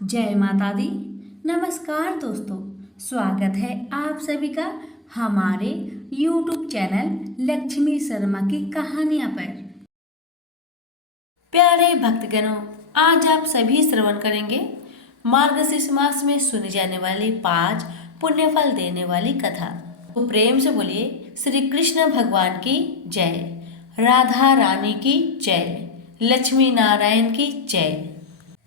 जय माता दी। नमस्कार दोस्तों, स्वागत है आप सभी का हमारे YouTube चैनल लक्ष्मी शर्मा की कहानियां पर। प्यारे भक्तगणों, आज आप सभी श्रवण करेंगे मार्गशीर्ष मास में सुनी जाने वाली 5 पुण्यफल देने वाली कथा। तो प्रेम से बोलिए श्री कृष्ण भगवान की जय, राधा रानी की जय, लक्ष्मी नारायण की जय।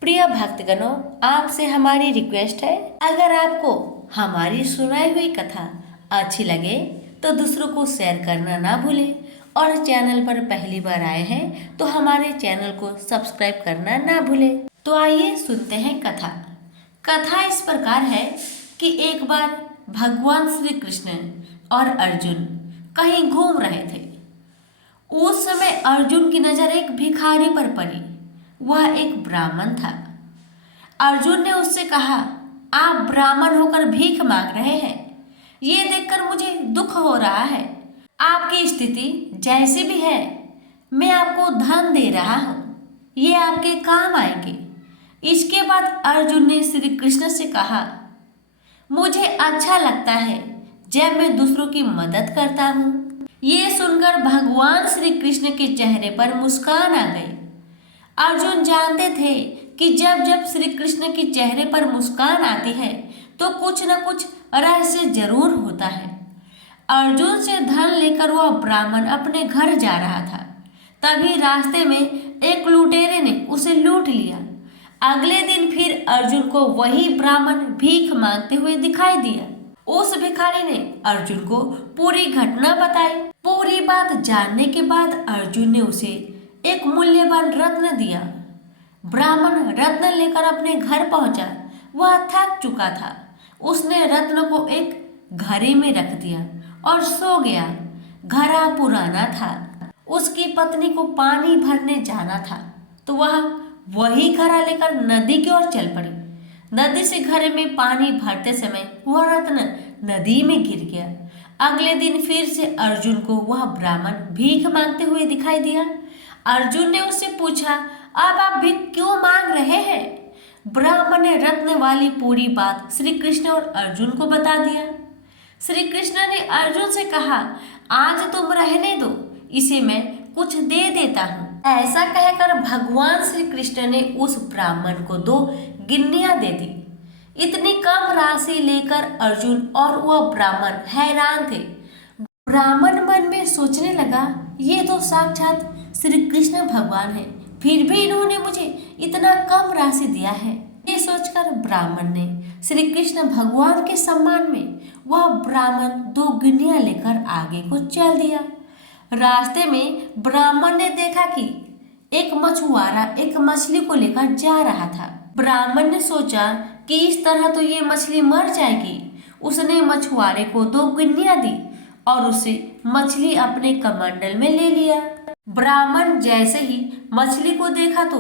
प्रिय भक्तगणों, आपसे हमारी रिक्वेस्ट है, अगर आपको हमारी सुनाई हुई कथा अच्छी लगे तो दूसरों को शेयर करना ना भूलें और चैनल पर पहली बार आए हैं तो हमारे चैनल को सब्सक्राइब करना ना भूलें। तो आइए सुनते हैं कथा। कथा इस प्रकार है कि एक बार भगवान श्री कृष्ण और अर्जुन कहीं घूम रहे थे। उस समय अर्जुन की नजर एक भिखारी पर पड़ी। वह एक ब्राह्मण था। अर्जुन ने उससे कहा, आप ब्राह्मण होकर भीख मांग रहे हैं, ये देखकर मुझे दुख हो रहा है। आपकी स्थिति जैसी भी है, मैं आपको धन दे रहा हूँ, ये आपके काम आएंगे। इसके बाद अर्जुन ने श्री कृष्ण से कहा, मुझे अच्छा लगता है जब मैं दूसरों की मदद करता हूँ। ये सुनकर भगवान श्री कृष्ण के चेहरे पर मुस्कान आ गई। अर्जुन जानते थे कि जब जब श्री कृष्ण के चेहरे पर मुस्कान आती है तो कुछ न कुछ रहस्य जरूर होता है। अर्जुन से धन लेकर वह ब्राह्मण अपने घर जा रहा था। तभी रास्ते में एक लुटेरे ने उसे लूट लिया। अगले दिन फिर अर्जुन को वही ब्राह्मण भीख मांगते हुए दिखाई दिया। उस भिखारी ने अर्जुन को पूरी घटना बताई। पूरी बात जानने के बाद अर्जुन ने उसे एक मूल्यवान रत्न दिया। ब्राह्मण रत्न लेकर अपने घर पहुंचा। वह थक चुका था। उसने रत्न को एक घड़े में रख दिया और सो गया। घड़ा पुराना था। उसकी पत्नी को पानी भरने जाना था तो वह वही घड़ा लेकर नदी की ओर चल पड़ी। नदी से घड़े में पानी भरते समय वह रत्न नदी में गिर गया। अगले दिन फिर से अर्जुन को वह ब्राह्मण भीख मांगते हुए दिखाई दिया। अर्जुन ने उससे पूछा, अब आप भीख क्यों मांग रहे हैं? ब्राह्मण ने रत्न वाली पूरी बात श्री कृष्ण और अर्जुन को बता दिया। श्री कृष्ण ने अर्जुन से कहा, आज तुम रहने दो, इसे मैं कुछ दे देता हूँ। ऐसा कहकर भगवान श्री कृष्ण ने उस ब्राह्मण को 2 गिन्नियां दे दी। इतनी कम राशि लेकर अर्जुन और वह ब्राह्मण हैरान थे। ब्राह्मण मन में सोचने लगा, ये तो साक्षात श्री कृष्ण भगवान है, फिर भी इन्होंने मुझे इतना कम राशि दिया है। ये सोचकर ब्राह्मण ने श्री कृष्ण भगवान के सम्मान में वह ब्राह्मण 2 गिन्नियां लेकर आगे को चल दिया। रास्ते में ब्राह्मण ने देखा कि एक मछुआरा एक मछली को लेकर जा रहा था। ब्राह्मण ने सोचा कि इस तरह तो ये मछली मर जाएगी। उसने मछुआरे को 2 गिन्नियां दी और उसे मछली अपने कमंडल में ले लिया। ब्राह्मण जैसे ही मछली को देखा तो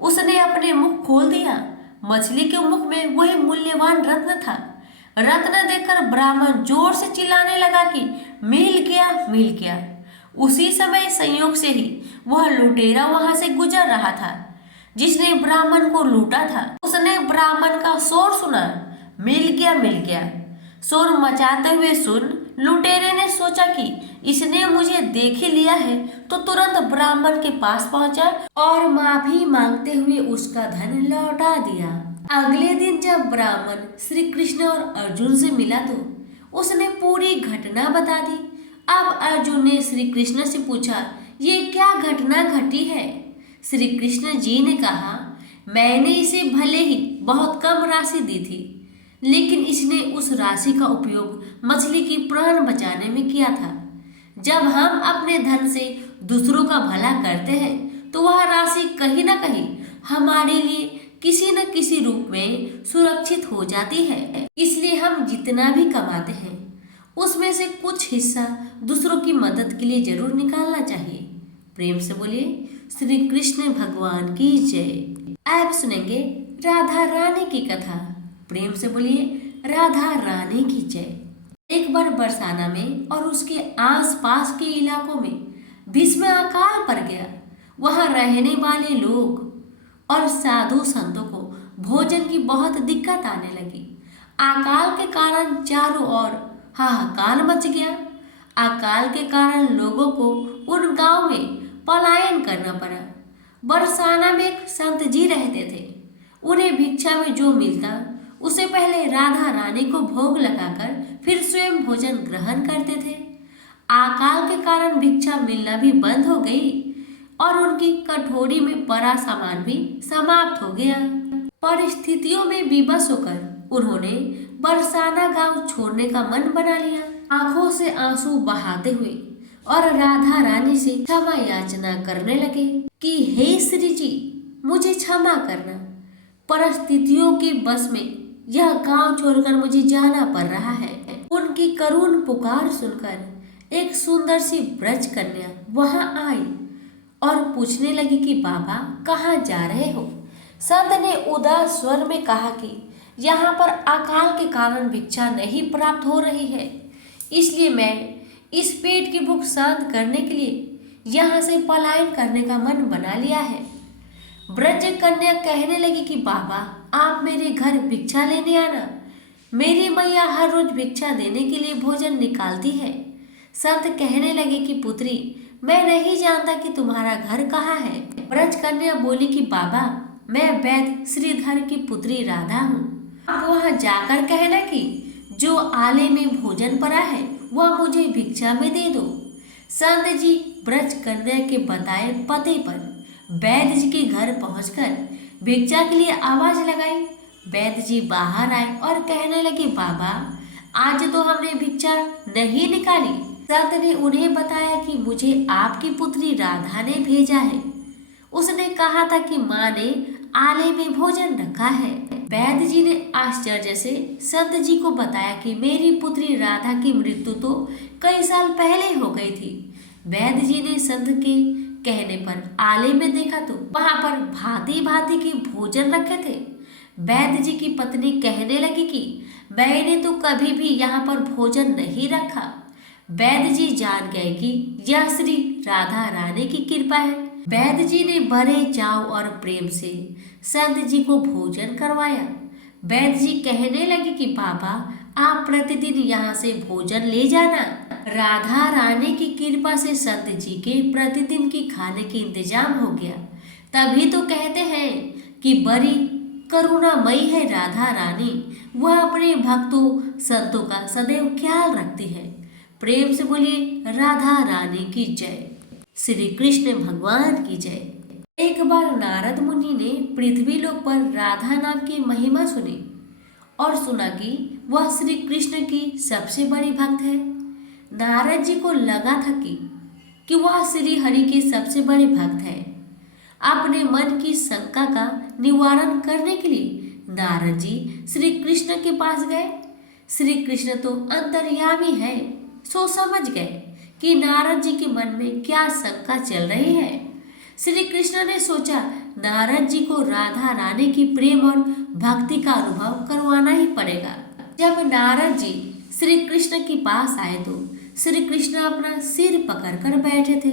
उसने अपने मुख खोल दिया। मछली के मुख में वही मूल्यवान रत्न था। रत्न देखकर ब्राह्मण जोर से चिल्लाने लगा कि मिल गया, मिल गया। उसी समय संयोग से ही वह लुटेरा वहां से गुजर रहा था जिसने ब्राह्मण को लूटा था। उसने ब्राह्मण का शोर सुना, मिल गया, मिल गया। शोर मचाते हुए सुन लुटेरे ने सोचा कि इसने मुझे देख ही लिया है, तो तुरंत ब्राह्मण के पास पहुंचा और माफी मांगते हुए उसका धन लौटा दिया। अगले दिन जब ब्राह्मण श्री कृष्ण और अर्जुन से मिला तो उसने पूरी घटना बता दी। अब अर्जुन ने श्री कृष्ण से पूछा, ये क्या घटना घटी है? श्री कृष्ण जी ने कहा, मैंने इसे भले ही बहुत कम राशि दी थी, लेकिन इसने उस राशि का उपयोग मछली की प्राण बचाने में किया था। जब हम अपने धन से दूसरों का भला करते हैं तो वह राशि कहीं ना कहीं हमारे लिए किसी न किसी रूप में सुरक्षित हो जाती है। इसलिए हम जितना भी कमाते हैं उसमें से कुछ हिस्सा दूसरों की मदद के लिए जरूर निकालना चाहिए। प्रेम से बोलिए श्री कृष्ण भगवान की जय। आप सुनेंगे राधा रानी की कथा। प्रेम से बोलिए राधा रानी की जय। एक बार बरसाना में और उसके आसपास के इलाकों में भीषण अकाल पड़ गया। वहां रहने वाले लोग और साधु संतों को भोजन भोजन की बहुत दिक्कत आने लगी। अकाल के कारण चारों ओर हाहाकार मच गया। अकाल के कारण लोगों को उन गांव में पलायन करना पड़ा। बरसाना में एक संत जी रहते थे। उन्हें भिक्षा में जो मिलता उसे पहले राधा रानी को भोग लगाकर फिर स्वयं भोजन ग्रहण करते थे। अकाल के कारण भिक्षा मिलना भी बंद हो गई और उनकी कटोरी में पड़ा सामान भी समाप्त हो गया। परिस्थितियों में विवश होकर उन्होंने बरसाना गांव छोड़ने का मन बना लिया। आंखों से आंसू बहाते हुए और राधा रानी से क्षमा याचना करने लगे कि हे श्री जी, मुझे क्षमा करना। परिस्थितियों के बस में यह गांव छोड़कर मुझे जाना पड़ रहा है। उनकी करुण पुकार सुनकर एक सुंदर सी ब्रज कन्या वहां आई और पूछने लगी कि बाबा कहाँ जा रहे हो। संत ने उदास स्वर में कहा कि यहाँ पर अकाल के कारण भिक्षा नहीं प्राप्त हो रही है, इसलिए मैं इस पेट की भूख शांत करने के लिए यहाँ से पलायन करने का मन बना लिया है। ब्रज कन्या कहने लगी कि बाबा आप मेरे घर भिक्षा लेने आना, मेरी मैया हर रोज भिक्षा देने के लिए भोजन निकालती है। संत कहने लगे कि पुत्री, मैं नहीं जानता कि तुम्हारा घर कहाँ है। ब्रज कन्या बोली कि बाबा मैं वैद्य श्रीधर की पुत्री राधा हूँ। आप वहाँ जाकर कहना कि जो आले में भोजन पड़ा है वह मुझे भिक्षा में दे दो। संत जी ब्रज कन्या के बताए पते पर वैद्य जी के घर पहुंचकर भिक्षा के लिए आवाज लगाई। वैद्य जी बाहर आए और कहने लगे बाबा आज तो हमने भिक्षा नहीं निकाली। संत ने उन्हें बताया कि मुझे आपकी पुत्री राधा ने भेजा है। उसने कहा था कि माँ ने आले में भोजन रखा है। वैद्य जी ने आश्चर्य से संत जी को बताया कि मेरी पुत्री राधा की मृत्यु तो कई साल पहले हो गई थी। वैद्य जी ने संत के कहने पर आले में देखा तो वहां पर भांति भांति के भोजन रखे थे। वैद्य जी की पत्नी कहने लगी कि मैंने तो कभी भी यहाँ पर भोजन नहीं रखा। वैद्य जी जान गए कि यह श्री राधा रानी की कृपा है। वैद्य जी ने बड़े चाव और प्रेम से संत जी को भोजन करवाया। वैद्य जी कहने लगे कि बाबा आप प्रतिदिन यहाँ से भोजन ले जाना। राधा रानी की कृपा से संत जी के प्रतिदिन की खाने की इंतजाम हो गया। तभी तो कहते हैं कि बड़ी करुणामयी है राधा रानी, वह अपने भक्तों संतों का सदैव ख्याल रखती है। प्रेम से बोलिए राधा रानी की जय, श्री कृष्ण भगवान की जय। एक बार नारद मुनि ने पृथ्वी लोक पर राधा नाम की महिमा सुनी और सुना कि वह श्री कृष्ण की सबसे बड़ी भक्त है। नारद जी को लगा था कि वह श्री हरि के सबसे बड़े भक्त है। अपने मन की शंका का निवारण करने के लिए नारद जी श्री कृष्ण के पास गए। श्री कृष्ण तो अंतर्यामी है, सो समझ गए कि नारद जी के मन में क्या शंका चल रही है। श्री कृष्ण ने सोचा नारद जी को राधा रानी की प्रेम और भक्ति का अनुभव करवाना ही पड़ेगा। जब नारद जी श्री कृष्ण के पास आए तो श्री कृष्ण अपना सिर पकड़कर बैठे थे।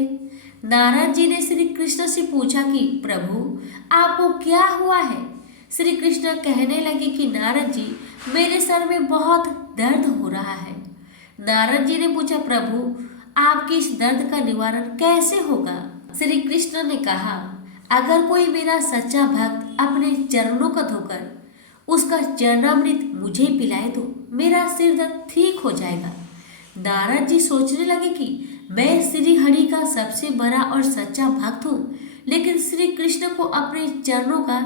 नारद जी ने श्री कृष्ण से पूछा कि प्रभु आपको क्या हुआ है। श्री कृष्ण कहने लगे कि नारद जी मेरे सर में बहुत दर्द हो रहा है। नारद जी ने पूछा प्रभु आपके इस दर्द का निवारण कैसे होगा। श्री कृष्ण ने कहा अगर कोई मेरा सच्चा भक्त अपने चरणों को धोकर उसका चरणामृत मुझे पिलाए तो मेरा सिर दर्द ठीक हो जाएगा। नारद जी सोचने लगे कि मैं श्री हरि का सबसे बड़ा और सच्चा भक्त हूँ, लेकिन श्री कृष्ण को अपने चरणों का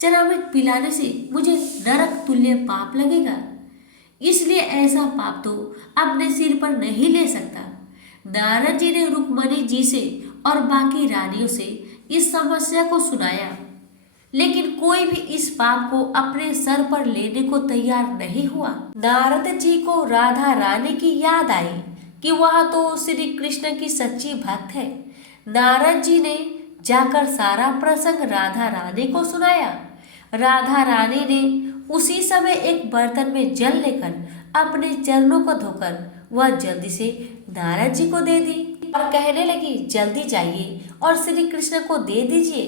चरणामृत पिलाने से मुझे नरक तुल्य पाप लगेगा, इसलिए ऐसा पाप तो अपने सिर पर नहीं ले सकता। नारद जी ने रुक्मणी जी से और बाकी रानियों से इस समस्या को सुनाया, लेकिन कोई भी इस पाप को अपने सर पर लेने को तैयार नहीं हुआ। नारद जी को राधा रानी की याद आई कि वह तो श्री कृष्ण की सच्ची भक्त है। नारद जी ने जाकर सारा प्रसंग राधा रानी को सुनाया। राधा रानी ने उसी समय एक बर्तन में जल लेकर अपने चरणों को धोकर वह जल्दी से नारद जी को दे दी और कहने लगी जल्दी जाइए और श्री कृष्ण को दे दीजिए।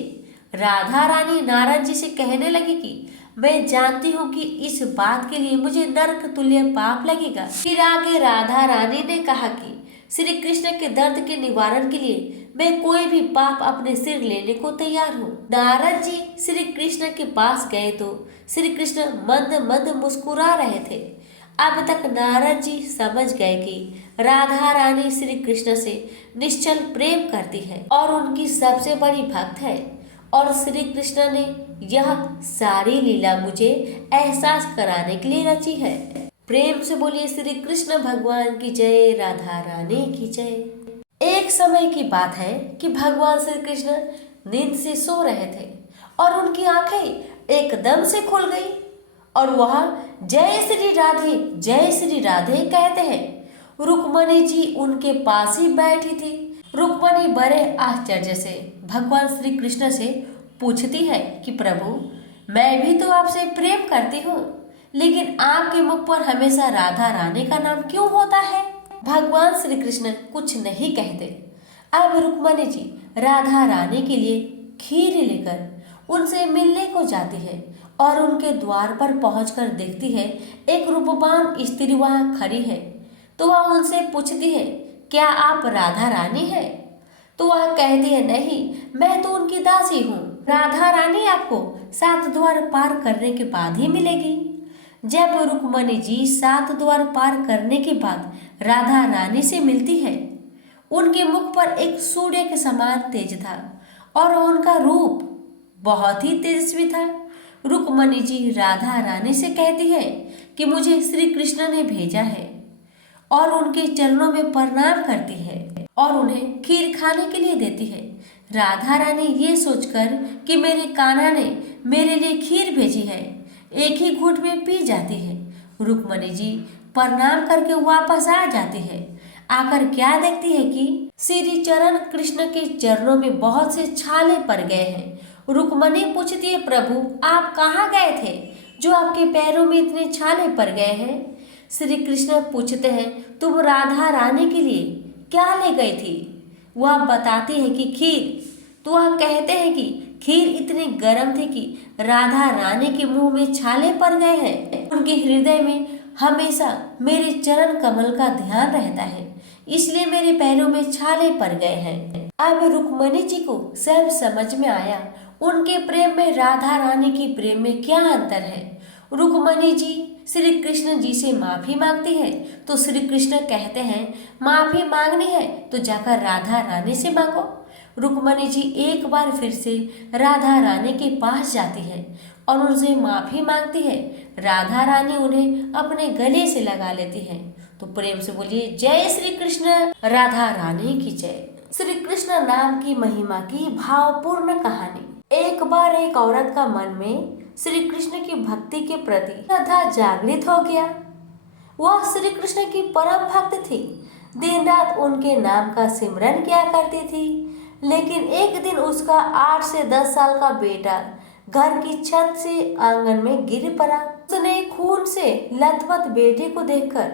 राधा रानी नारद जी से कहने लगी कि मैं जानती हूँ कि इस बात के लिए मुझे नरक तुल्य पाप लगेगा। फिर आगे राधा रानी ने कहा कि श्री कृष्ण के दर्द के निवारण के लिए मैं कोई भी पाप अपने सिर लेने को तैयार हूँ। नारद जी श्री कृष्ण के पास गए तो श्री कृष्ण मंद मंद मुस्कुरा रहे थे। अब तक नारद जी समझ गए कि राधा रानी श्री कृष्ण से निश्चल प्रेम करती है और उनकी सबसे बड़ी भक्त है, और श्री कृष्ण ने यह सारी लीला मुझे एहसास कराने के लिए रची है। प्रेम से बोलिए श्री कृष्ण भगवान की जय, राधा रानी की जय। एक समय की बात है कि भगवान श्री कृष्ण नींद से सो रहे थे और उनकी आंखें एकदम से खुल गई और वह जय श्री राधे कहते हैं। रुक्मणी जी उनके पास ही बैठी थी। रुक्मणी बड़े आश्चर्य से भगवान श्री कृष्ण से पूछती है कि प्रभु, मैं भी तो आपसे प्रेम करती हूँ, लेकिन आपके मुख पर हमेशा राधा रानी का नाम क्यों होता है? भगवान श्री कृष्ण कुछ नहीं कहते। अब रुक्मणी जी राधा रानी के लिए खीर लेकर उनसे मिलने को जाती है और उनके द्वार पर पहुंचकर देखती है एक रूपवान स्त्री वहां खड़ी है। तो वह उनसे पूछती है, क्या आप राधा रानी है? तो वह कहती है, नहीं, मैं तो उनकी दासी हूँ। राधा रानी आपको 7 द्वार पार करने के बाद ही मिलेगी। जब रुक्मणी जी 7 द्वार पार करने के बाद राधा रानी से मिलती है, उनके मुख पर एक सूर्य के समान तेज था और उनका रूप बहुत ही तेजस्वी था। रुक्मणी जी राधा रानी से कहती है कि मुझे श्री कृष्ण ने भेजा है, और उनके चरणों में प्रणाम करती है और उन्हें खीर खाने के लिए देती है। राधा रानी ये सोचकर कि मेरे कान्हा ने मेरे लिए खीर भेजी है, एक ही घूंट में पी जाती है। रुक्मणी जी प्रणाम करके वापस आ जाती है। आकर क्या देखती है कि श्री चरण कृष्ण के चरणों में बहुत से छाले पड़ गए हैं। रुक्मणी पूछती है, प्रभु, आप कहाँ गए थे जो आपके पैरों में इतने छाले पड़ गए हैं? श्री कृष्ण पूछते हैं, तुम राधा रानी के लिए क्या ले गई थी? वह बताती है कि खीर। तो वह कहते हैं कि खीर इतनी गर्म थी कि राधा रानी के मुंह में छाले पड़ गए हैं। उनके हृदय में हमेशा मेरे चरण कमल का ध्यान रहता है, इसलिए मेरे पैरों में छाले पड़ गए हैं। अब रुक्मणी जी को सब समझ में आया, उनके प्रेम में राधा रानी की प्रेम में क्या अंतर है। रुक्मणी जी श्री कृष्ण जी से माफी मांगती है तो श्री कृष्ण कहते हैं, माफी मांगनी है तो जाकर राधा रानी से मांगो। रुक्मणी जी एक बार फिर से राधा रानी के पास जाती है और उनसे माफी मांगती है। राधा रानी उन्हें अपने गले से लगा लेती है। तो प्रेम से बोलिए जय श्री कृष्ण, राधा रानी की जय। श्री कृष्ण नाम की महिमा की भावपूर्ण कहानी। एक बार एक औरत का मन में श्री कृष्ण की भक्ति के प्रति श्रद्धा जागृत हो गया। वह श्री कृष्ण की परम भक्त थी, दिन रात उनके नाम का सिमरन किया करती थी। लेकिन एक दिन उसका 8 से 10 साल का बेटा घर की छत से आंगन में गिर पड़ा। उसने खून से लथपथ बेटे को देखकर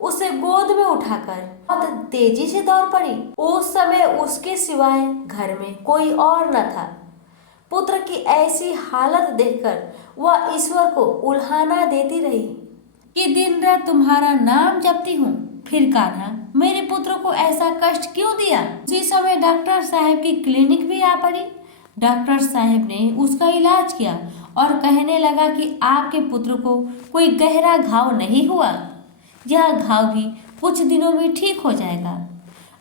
उसे गोद में उठाकर बहुत तेजी से दौड़ पड़ी। उस समय उसके सिवाय घर में कोई और न था। पुत्र की ऐसी हालत देखकर वह ईश्वर को उल्हाना देती रही कि दिन रात तुम्हारा नाम जपती हूँ, फिर कान्हा मेरे पुत्र को ऐसा कष्ट क्यों दिया। उसी समय डॉक्टर साहब की क्लिनिक भी आ पड़ी। डॉक्टर साहब ने उसका इलाज किया और कहने लगा कि आपके पुत्र को कोई गहरा घाव नहीं हुआ, यह घाव भी कुछ दिनों में ठीक हो जाएगा,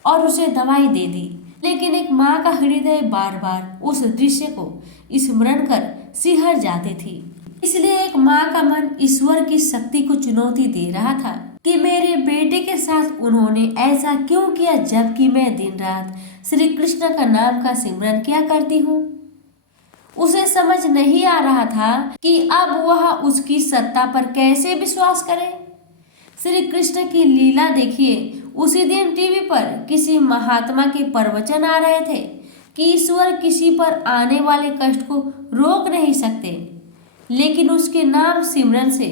और उसे दवाई दे दी। लेकिन एक माँ का हृदय बार बार उस दृश्य को स्मरण कर सिहर जाती थी। इसलिए एक माँ का मन ईश्वर की शक्ति को चुनौती दे रहा था कि मेरे बेटे के साथ उन्होंने ऐसा क्यों किया, जबकि मैं दिन रात श्री कृष्ण का नाम का सिमरन किया करती हूँ। उसे समझ नहीं आ रहा था कि अब वह उसकी सत्ता पर कैसे विश्वास करे। श्री कृष्ण की लीला देखिए। उसी दिन टीवी पर किसी महात्मा के प्रवचन आ रहे थे कि ईश्वर किसी पर आने वाले कष्ट को रोक नहीं सकते, लेकिन उसके नाम सिमरन से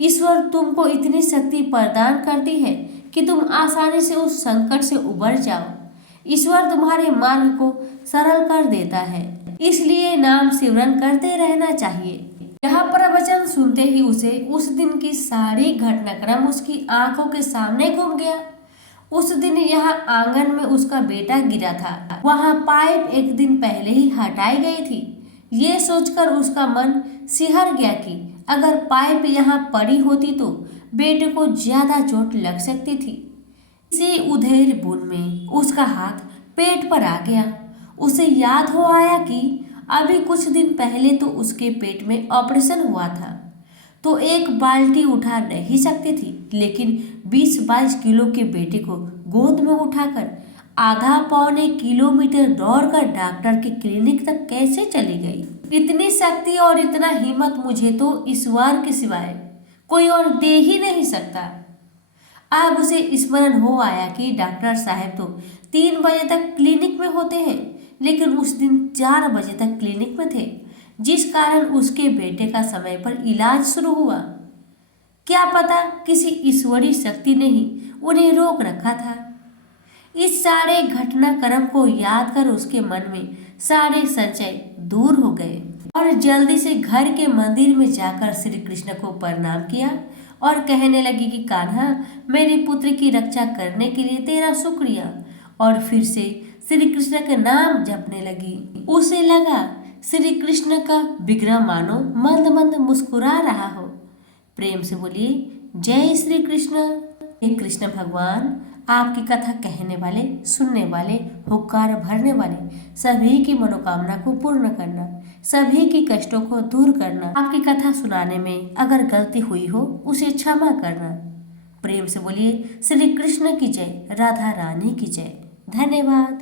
ईश्वर तुमको इतनी शक्ति प्रदान करती है कि तुम आसानी से उस संकट से उबर जाओ। ईश्वर तुम्हारे मार्ग को सरल कर देता है, इसलिए नाम सिमरन करते रहना चाहिए। यह प्रवचन सुनते ही उसे उस दिन की सारी घटनाक्रम उसकी आंखों के सामने घूम गया। उस दिन यहाँ आंगन में उसका बेटा गिरा था, वहाँ पाइप एक दिन पहले ही हटाई गई थी। ये सोचकर उसका मन सिहर गया कि अगर पाइप यहाँ पड़ी होती तो बेटे को ज्यादा चोट लग सकती थी। इसी उधेड़ बुन में उसका हाथ पेट पर आ गया। उसे याद हो आया कि अभी कुछ दिन पहले तो उसके पेट में ऑपरेशन हुआ था, तो एक बाल्टी उठा नहीं सकती थी, लेकिन 20-22 किलो के बेटे को गोद में उठाकर आधा पौने किलोमीटर दौड़कर डॉक्टर के क्लिनिक तक कैसे चली गई। इतनी शक्ति और इतना हिम्मत मुझे तो ईश्वर के सिवाय कोई और दे ही नहीं सकता। अब उसे स्मरण हो आया कि डॉक्टर साहब तो 3 बजे तक क्लिनिक में होते हैं, लेकिन उस दिन 4 बजे तक क्लिनिक में थे, जिस कारण उसके बेटे का समय पर इलाज शुरू हुआ। क्या पता किसी ईश्वरीय शक्ति ने ही उन्हें रोक रखा था। इस सारे घटनाक्रम को याद कर उसके मन में सारे संशय दूर हो गए और जल्दी से घर के मंदिर में जाकर श्री कृष्ण को प्रणाम किया और कहने लगी कि कान्हा, मेरे पुत्र की रक्षा करने के लिए तेरा शुक्रिया। और फिर से श्री कृष्ण का नाम जपने लगी। उसे लगा श्री कृष्ण का विग्रह मानो मंद मंद मुस्कुरा रहा हो। प्रेम से बोलिए जय श्री कृष्ण। हे कृष्ण भगवान, आपकी कथा कहने वाले, सुनने वाले, हुक्कार भरने वाले सभी की मनोकामना को पूर्ण करना, सभी की कष्टों को दूर करना। आपकी कथा सुनाने में अगर गलती हुई हो उसे क्षमा करना। प्रेम से बोलिए श्री कृष्ण की जय, राधा रानी की जय। धन्यवाद।